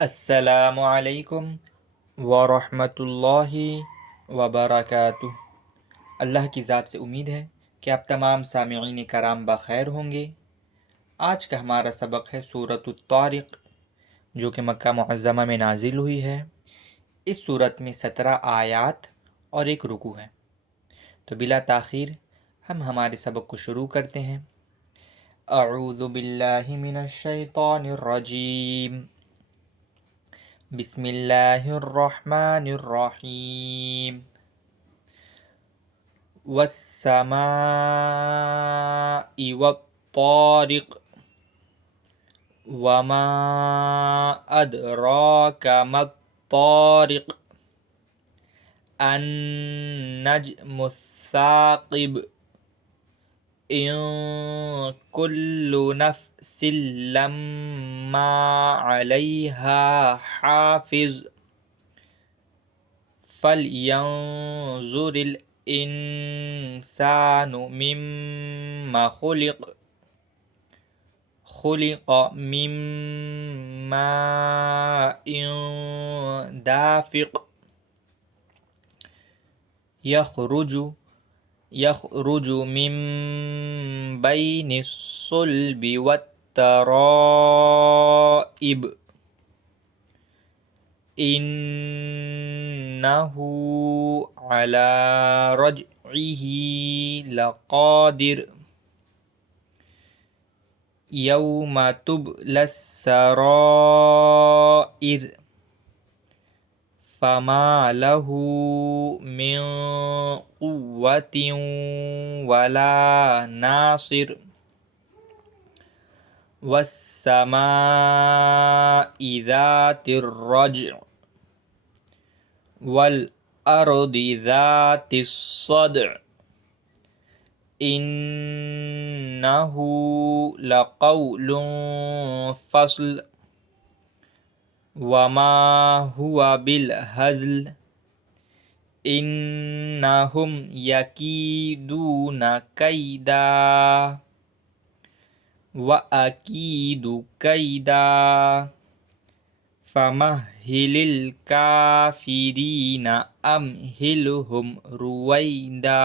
السلام علیکم ورحمۃ اللہ وبرکاتہ۔ اللہ کی ذات سے امید ہے کہ آپ تمام سامعین کرام بخیر ہوں گے۔ آج کا ہمارا سبق ہے سورۃ الطارق، جو کہ مکہ معظمہ میں نازل ہوئی ہے۔ اس سورت میں 17 آیات اور ایک رکوع ہے۔ تو بلا تاخیر ہم ہمارے سبق کو شروع کرتے ہیں۔ اعوذ باللہ من الشیطان الرجیم، بسم اللہ الرحمن الرحیم۔ والسماء والطارق وما أدراك ما الطارق النجم الثاقب إن كل نفس لما عليها حافظ فلينظر الإنسان مما خلق من ماء دافق يخرج من بين الصلب والترائب إنه على رجعه لقادر يوم تبلى السرائر فما له من قوة ولا ناصر والسماء ذات الرجع والأرض ذات الصدع إنه لقول فصل وما هو بالهزل إنهم يكيدون كيدا وأكيد كيدا فمهل الكافرين أمهلهم رويدا۔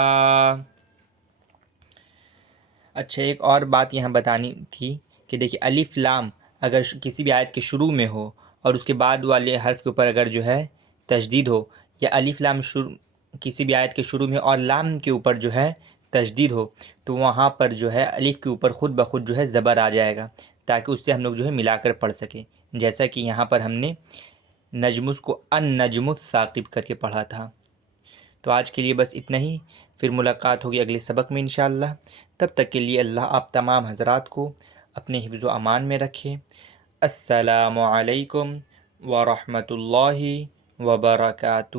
اچھا، ایک اور بات یہاں بتانی تھی کہ دیکھیے، الف لام اگر کسی بھی آیت کے شروع میں ہو اور اس کے بعد والے حرف کے اوپر اگر جو ہے تشدید ہو، یا الف لام کسی بھی آیت کے شروع میں اور لام کے اوپر جو ہے تشدید ہو، تو وہاں پر جو ہے الف کے اوپر خود بخود جو ہے زبر آ جائے گا، تاکہ اس سے ہم لوگ جو ہے ملا کر پڑھ سکیں، جیسا کہ یہاں پر ہم نے نجمس کو النجم الثاقب کر کے پڑھا تھا۔ تو آج کے لیے بس اتنا ہی، پھر ملاقات ہوگی اگلے سبق میں انشاءاللہ۔ تب تک کے لیے اللہ آپ تمام حضرات کو اپنے حفظ و امان میں رکھے۔ السلام علیکم ورحمۃ اللہ وبرکاتہ۔